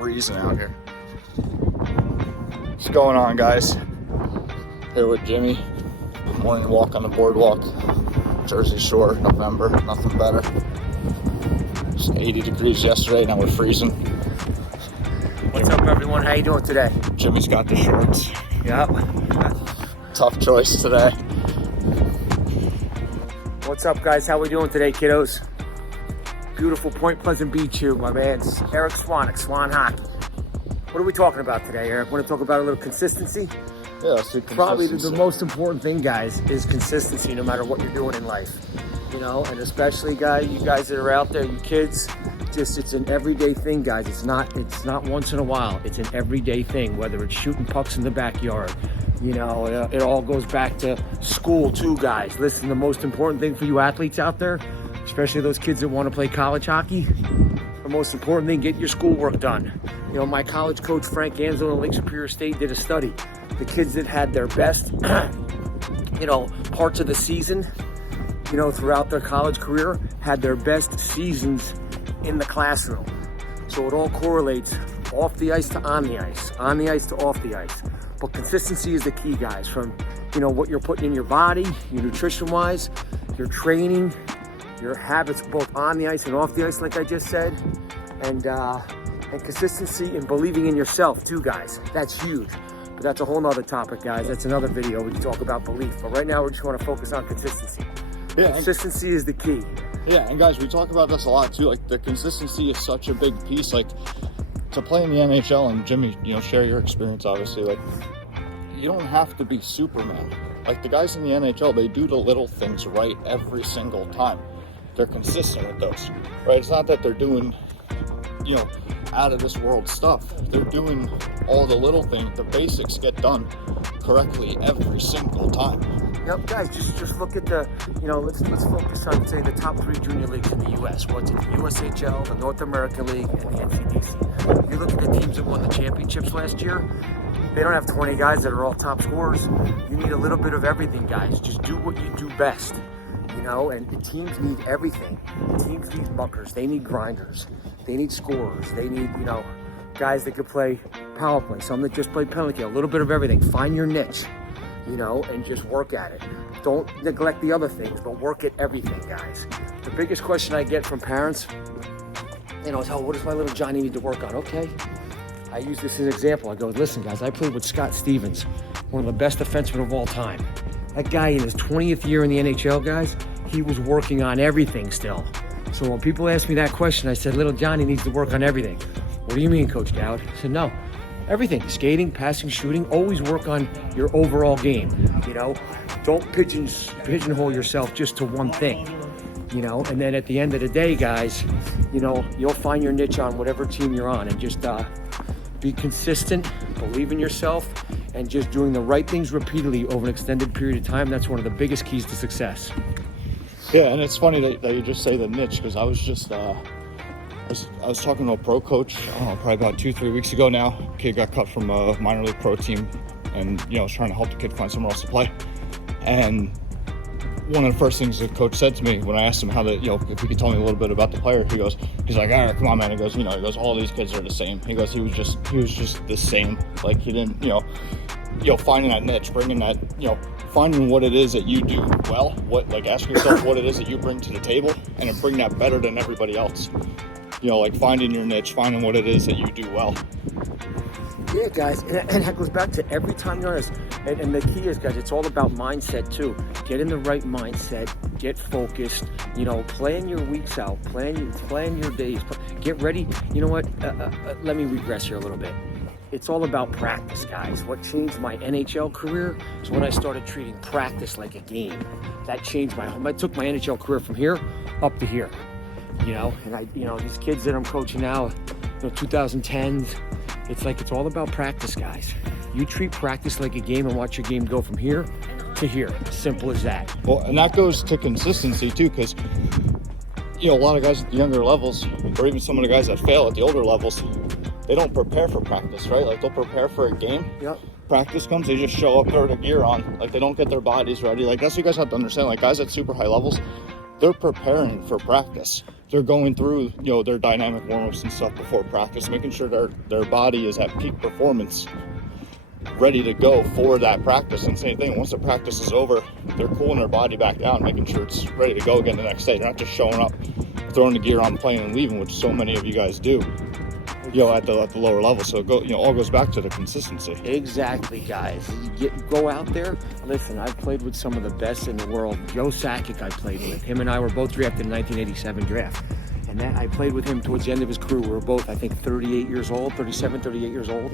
freezing out here. What's going on, guys? Here with Jimmy. Morning walk on the boardwalk. Jersey Shore, November, nothing better. It's 80 degrees yesterday, now we're freezing. What's up, everyone? How you doing today? Jimmy's got the shorts. Yep. Tough choice today. What's up, guys? How we doing today, kiddos? Beautiful Point Pleasant Beach here, my man. Eric Swanwick, Swan Hockey. What are we talking about today, Eric? Want to talk about a little consistency? Yeah, let's do consistency. Probably the most important thing, guys, is consistency no matter what you're doing in life. You know, and especially, you guys that are out there, you kids, it's an everyday thing, guys. It's not once in a while. It's an everyday thing, whether it's shooting pucks in the backyard. You know, it all goes back to school too, guys. Listen, the most important thing for you athletes out there, especially those kids that want to play college hockey, the most important thing, get your schoolwork done. You know, my college coach, Frank Anzo in Lake Superior State, did a study. The kids that had their best, parts of the season, throughout their college career, had their best seasons in the classroom. So it all correlates off the ice to on the ice to off the ice. But consistency is the key, guys, from, what you're putting in your body, your nutrition-wise, your training, your habits both on the ice and off the ice, like I just said, and consistency and believing in yourself too, guys. That's huge. But that's a whole nother topic, guys. That's another video. We can talk about belief. But right now, we just want to focus on consistency. Yeah, consistency is the key. Yeah, and guys, we talk about this a lot too. Like, the consistency is such a big piece. Like, to play in the NHL, and Jimmy, share your experience, obviously. Like, you don't have to be Superman. Like, the guys in the NHL, they do the little things right every single time. They're consistent with those, right? It's not that they're doing, out of this world stuff. They're doing all the little things. The basics get done correctly every single time. Yep, guys, just look at the, let's focus on, say, the top 3 junior leagues in the U.S. What's it? The USHL, the North American League, and the NCDC. You look at the teams that won the championships last year, they don't have 20 guys that are all top scorers. You need a little bit of everything, guys. Just do what you do best, and the teams need everything. Teams need muckers. They need grinders. They need scorers. They need, guys that could play power play, some that just play penalty kill, a little bit of everything. Find your niche. And just work at it. Don't neglect the other things, but work at everything, guys. The biggest question I get from parents, is, what does my little Johnny need to work on? Okay. I use this as an example. I go, listen, guys, I played with Scott Stevens, one of the best defensemen of all time. That guy in his 20th year in the NHL, guys, he was working on everything still. So when people ask me that question, I said, little Johnny needs to work on everything. What do you mean, Coach Dowd? I said, no. Everything, skating, passing, shooting, always work on your overall game, Don't pigeonhole yourself just to one thing, and then at the end of the day, guys, you'll find your niche on whatever team you're on, and just be consistent, believe in yourself, and just doing the right things repeatedly over an extended period of time. That's one of the biggest keys to success. Yeah, and it's funny that you just say the niche, because I was just... I was talking to a pro coach, probably about 2-3 weeks ago now. Kid got cut from a minor league pro team and, was trying to help the kid find somewhere else to play. And one of the first things the coach said to me when I asked him how if he could tell me a little bit about the player, he's like, all right, come on, man. He goes, all these kids are the same. He goes, he was just the same. Like, he didn't, finding that niche, bringing that, finding what it is that you do well, asking yourself what it is that you bring to the table and then bring that better than everybody else. Finding your niche, finding what it is that you do well. Yeah, guys, and that goes back to every time you're honest. And the key is, guys, it's all about mindset, too. Get in the right mindset, get focused, plan your weeks out, plan your days, get ready. You know what, let me regress here a little bit. It's all about practice, guys. What changed my NHL career is when I started treating practice like a game. That changed I took my NHL career from here up to here. And I, these kids that I'm coaching now, 2010s, it's all about practice, guys. You treat practice like a game and watch your game go from here to here. Simple as that. Well, and that goes to consistency too, because, a lot of guys at the younger levels, or even some of the guys that fail at the older levels, they don't prepare for practice, right? Like, they'll prepare for a game. Yep. Practice comes, they just show up, throw the gear on. Like, they don't get their bodies ready. Like, that's what you guys have to understand. Like, guys at super high levels, they're preparing for practice. they're going through, their dynamic warm-ups and stuff before practice, making sure their body is at peak performance, ready to go for that practice. And same thing, once the practice is over, they're cooling their body back down, making sure it's ready to go again the next day. They're not just showing up, throwing the gear on the plane and leaving, which so many of you guys do, at the lower level. So all goes back to the consistency. Exactly, guys. Go out there. Listen, I've played with some of the best in the world. Joe Sakic I played with. Him and I were both drafted in the 1987 draft. And I played with him towards the end of his career. We were both, I think, 38 years old, 37, 38 years old.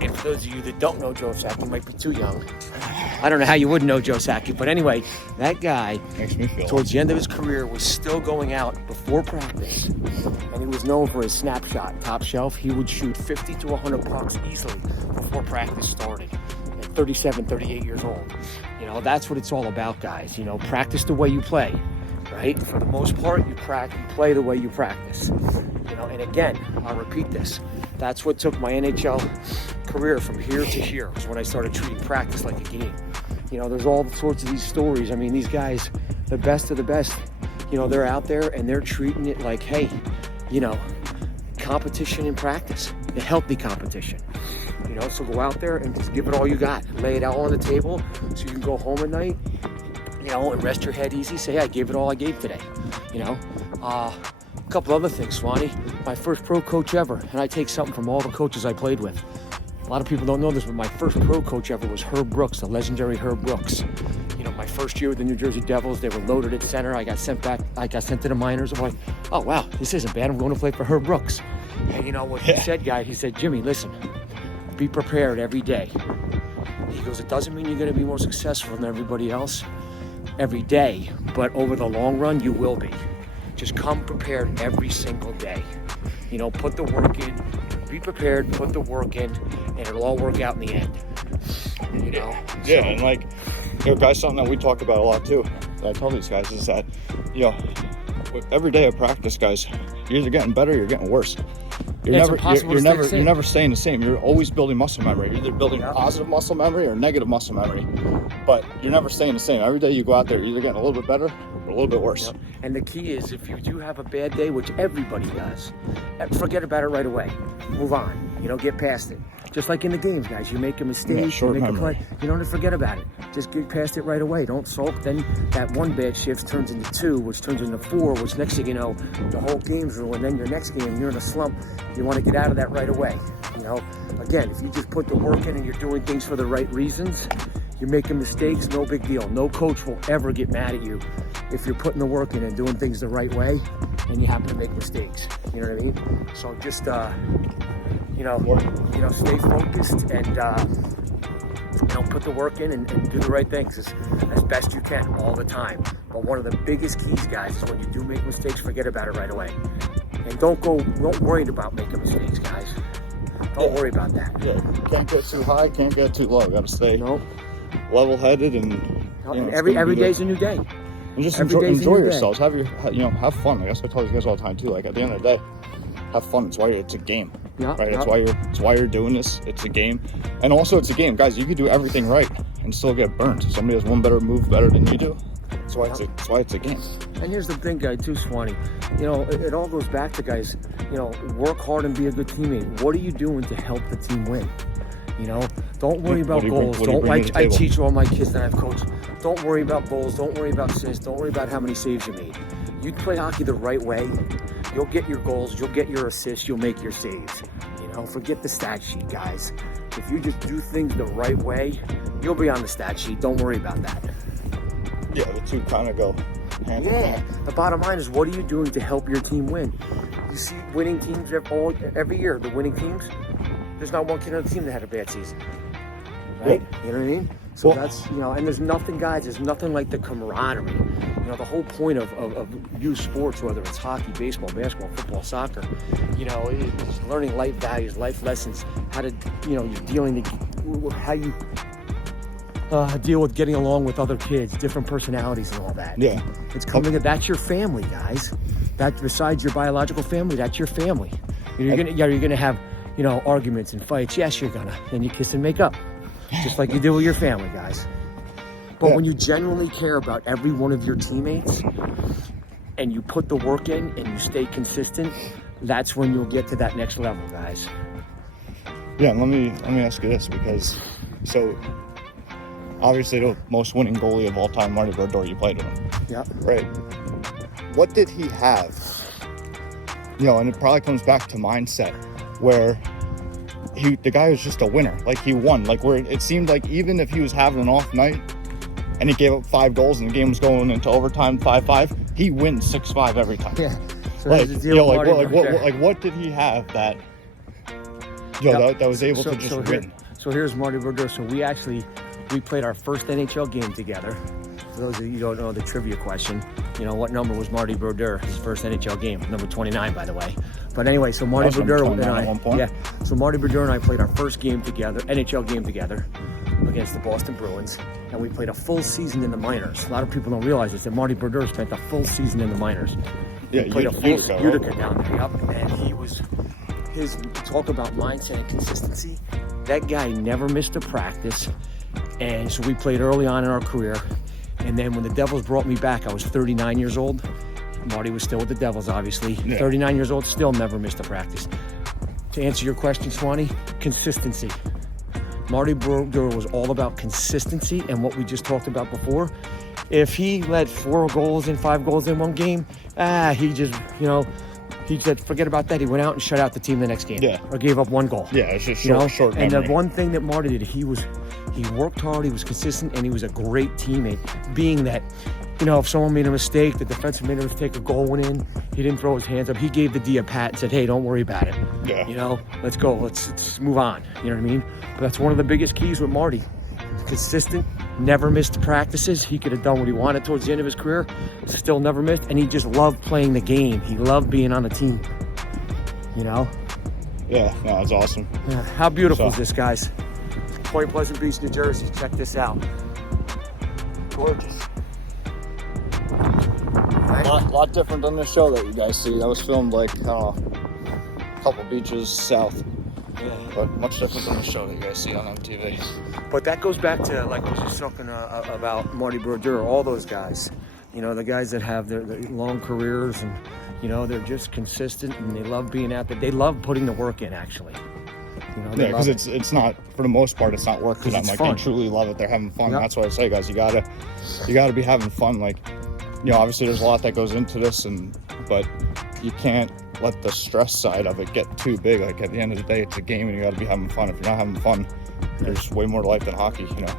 And for those of you that don't know Joe Sakic, you might be too young. I don't know how you wouldn't know Joe Sakic, but anyway, that guy, makes me feel towards the end of his career, was still going out before practice. And he was known for his snapshot, top shelf. He would shoot 50 to 100 pucks easily before practice started. At 37, 38 years old. That's what it's all about, guys. Practice the way you play, right? For the most part, you play the way you practice. And again, I'll repeat this. That's what took my NHL career from here to here, was when I started treating practice like a game. There's all sorts of these stories. I mean, these guys, the best of the best, they're out there and they're treating it like, hey, competition in practice, a healthy competition. So go out there and just give it all you got. Lay it out on the table so you can go home at night, and rest your head easy. Say, I gave it all I gave today. A couple other things, Swanee. My first pro coach ever, and I take something from all the coaches I played with. A lot of people don't know this, but my first pro coach ever was Herb Brooks, the legendary Herb Brooks. My first year with the New Jersey Devils, they were loaded at center. I got sent to the minors. I'm like, oh, wow, this isn't bad. I'm going to play for Herb Brooks. And you know what he said, guy? He said, Jimmy, listen, be prepared every day. He goes, it doesn't mean you're going to be more successful than everybody else every day, but over the long run, you will be. Just come prepared every single day. Put the work in, be prepared, put the work in, and it'll all work out in the end. Yeah, and guys, something that we talk about a lot too, that I tell these guys is that, every day of practice, guys, you're either getting better or you're getting worse. You're never staying the same. You're always building muscle memory. You're either building positive muscle memory or negative muscle memory, but you're never staying the same. Every day you go out there, you're either getting a little bit better or a little bit worse. Yep. And the key is, if you do have a bad day, which everybody does, forget about it right away. Move on. Get past it. Just like in the games, guys, you make a mistake, you make a play, you don't forget about it. Just get past it right away. Don't sulk. Then that one bad shift turns into 2, which turns into 4, which next thing you know, the whole game's ruined. Then your next game, you're in a slump. You want to get out of that right away. Again, if you just put the work in and you're doing things for the right reasons, you're making mistakes, no big deal. No coach will ever get mad at you if you're putting the work in and doing things the right way and you happen to make mistakes. You know what I mean? So just, stay focused and, put the work in and do the right things as best you can all the time. But one of the biggest keys, guys, is when you do make mistakes, forget about it right away. And don't worry about making mistakes, guys. Don't worry about that. Yeah, can't get too high, can't get too low. Got to stay level-headed and every day's a new day. And just enjoy yourselves. Have fun. I guess I tell these guys all the time too. Like at the end of the day, have fun. It's a game. Yeah, right. It's why you're doing this. It's a game, and also it's a game, guys. You could do everything right and still get burnt. Somebody has one better move better than you do. That's why it's a game. And here's the thing, guy, too, Swanee. It all goes back to, guys, work hard and be a good teammate. What are you doing to help the team win? Don't worry about goals. I teach all my kids that I've coached. Don't worry about goals. Don't worry about assists. Don't worry about how many saves you made. You play hockey the right way, you'll get your goals, you'll get your assists, you'll make your saves. Forget the stat sheet, guys. If you just do things the right way, you'll be on the stat sheet. Don't worry about that. Yeah, the two kind of go hand in hand. The bottom line is, what are you doing to help your team win? You see winning teams every year, the winning teams, there's not one kid on the team that had a bad season. Right? You know what I mean? So that's, and there's nothing, guys, there's nothing like the camaraderie. The whole point of youth sports, whether it's hockey, baseball, basketball, football, soccer, is learning life values, life lessons, how to, you're how you deal with getting along with other kids, different personalities and all that. Yeah. It's coming, that's your family, guys. That besides your biological family, that's your family. You're gonna have, arguments and fights. Yes, you're gonna. Then you kiss and make up. Just like you do with your family, guys. But when you genuinely care about every one of your teammates, and you put the work in and you stay consistent, that's when you'll get to that next level, guys. Yeah, and let me ask you this, because so obviously the most winning goalie of all time, Marty Brodeur, you played with him. Yeah. Right. What did he have? You know, and it probably comes back to mindset, where the guy was just a winner. Like, he won. Like, where it seemed like even if he was having an off night and he gave up 5 goals and the game was going into overtime 5-5, he wins 6-5 every time. Yeah. So Like, there's a you deal know, with what did he have that, you know, that was able to just win? So here's Marty Brodeur. So we played our first NHL game together. For those of you who don't know the trivia question, you know, what number was Marty Brodeur, his first NHL game? Number 29, by the way. But anyway, so Marty Brodeur and I, so Marty Brodeur and I played our first game together, NHL game together, against the Boston Bruins, and we played a full season in the minors. A lot of people don't realize this, that Marty Brodeur spent a full season in the minors. Yeah, he played a full Utica down there, yep, and he was, his talk about mindset and consistency, that guy never missed a practice. And so we played early on in our career. And then when the Devils brought me back, I was 39 years old. Marty was still with the Devils, obviously. Yeah. 39 years old, still never missed a practice. To answer your question, Swanee, consistency. Marty Brodeur was all about consistency and what we just talked about before. If he let 4 goals and 5 goals in one game, he just, you know, he said, forget about that. He went out and shut out the team the next game. Yeah. Or gave up 1 goal. Yeah, it's just short And memory. the one thing that Marty did, he worked hard, he was consistent, and he was a great teammate. Being that, you know, if someone made a mistake, the defenseman made a mistake, a goal went in, he didn't throw his hands up. He gave the D a pat and said, hey, don't worry about it. Yeah. You know, let's go. Let's move on. You know what I mean? But that's one of the biggest keys with Marty. Consistent, never missed practices. He could have done what he wanted towards the end of his career, still never missed, and he just loved playing the game. He loved being on the team. You know? Yeah, no, it's awesome. Yeah. How beautiful is this, guys? Point Pleasant Beach, New Jersey. Check this out. Gorgeous. Right? A lot different than the show that you guys see. That was filmed like a couple beaches south. Yeah. But much different than the show that you guys see on MTV. But that goes back to, like I was just talking about Marty Brodeur, all those guys. You know, the guys that have their long careers and, you know, they're just consistent and they love being out there. They love putting the work in, actually. You know, yeah, because it's not, for the most part, it's not work for them. Like, fun. they truly love it. They're having fun. Yep. That's what I say, guys. You gotta be having fun. Like, you know, obviously there's a lot that goes into this, but you can't let the stress side of it get too big. Like, at the end of the day, it's a game and you gotta be having fun. If you're not having fun, there's way more to life than hockey, you know.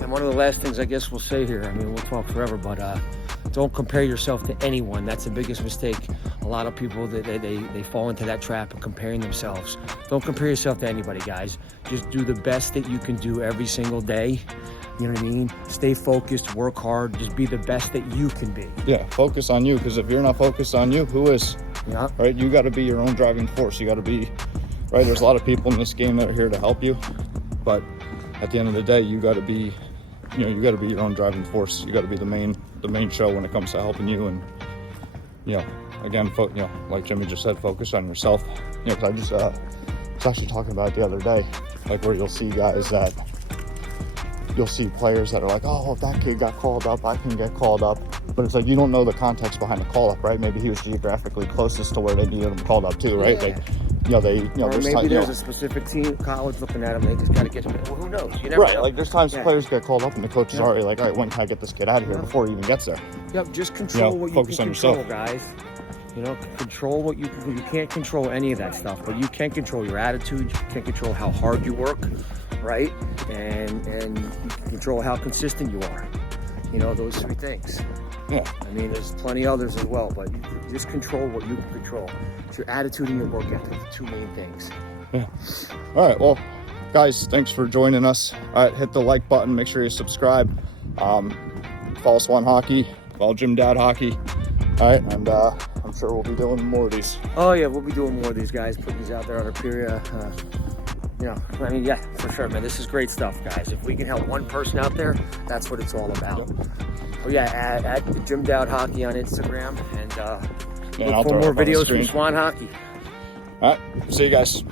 And one of the last things I guess we'll say here, I mean, we'll talk forever, but don't compare yourself to anyone. That's the biggest mistake. A lot of people, they fall into that trap of comparing themselves. Don't compare yourself to anybody, guys. Just do the best that you can do every single day. You know what I mean? Stay focused, work hard, just be the best that you can be. Yeah, focus on you, because if you're not focused on you, who is? Yeah. Right? You got to be your own driving force. You got to be, right? There's a lot of people in this game that are here to help you, but at the end of the day, you got to be, you know, you got to be your own driving force. You got to be the main show when it comes to helping you. And, you know, again, you know, like Jimmy just said, focus on yourself. You know, because I just was actually talking about it the other day, like where you'll see players that are like, oh, if that kid got called up, I can get called up. But it's like, you don't know the context behind the call up, right? Maybe he was geographically closest to where they needed him called up too, right? Yeah. Like, or maybe there's a specific team, college looking at him, they just got to get him. Well, who knows? You never know. Like, there's times players get called up and the coach is already like, all right, when can I get this kid out of here before he even gets there? Yep, just control what you can control, yourself. guys. You know, control what you can. You can't control any of that stuff, but you can control your attitude. You can control how hard you work, right? And you can control how consistent you are. You know, those 3 things. Yeah. I mean, there's plenty others as well, but you just control what you can control. It's your attitude and your work ethic, the 2 main things. Yeah. All right. Well, guys, thanks for joining us. All right, hit the like button. Make sure you subscribe. Follow Swan Hockey. Follow Jim Dad Hockey. All right, and I'm sure we'll be doing more of these. Oh yeah, we'll be doing more of these, guys. Putting these out there on our period. You know, I mean, yeah, for sure, man. This is great stuff, guys. If we can help one person out there, that's what it's all about. Yep. Oh yeah, at Jim Dowd Hockey on Instagram, and look for more videos from Swan Hockey. All right, see you guys.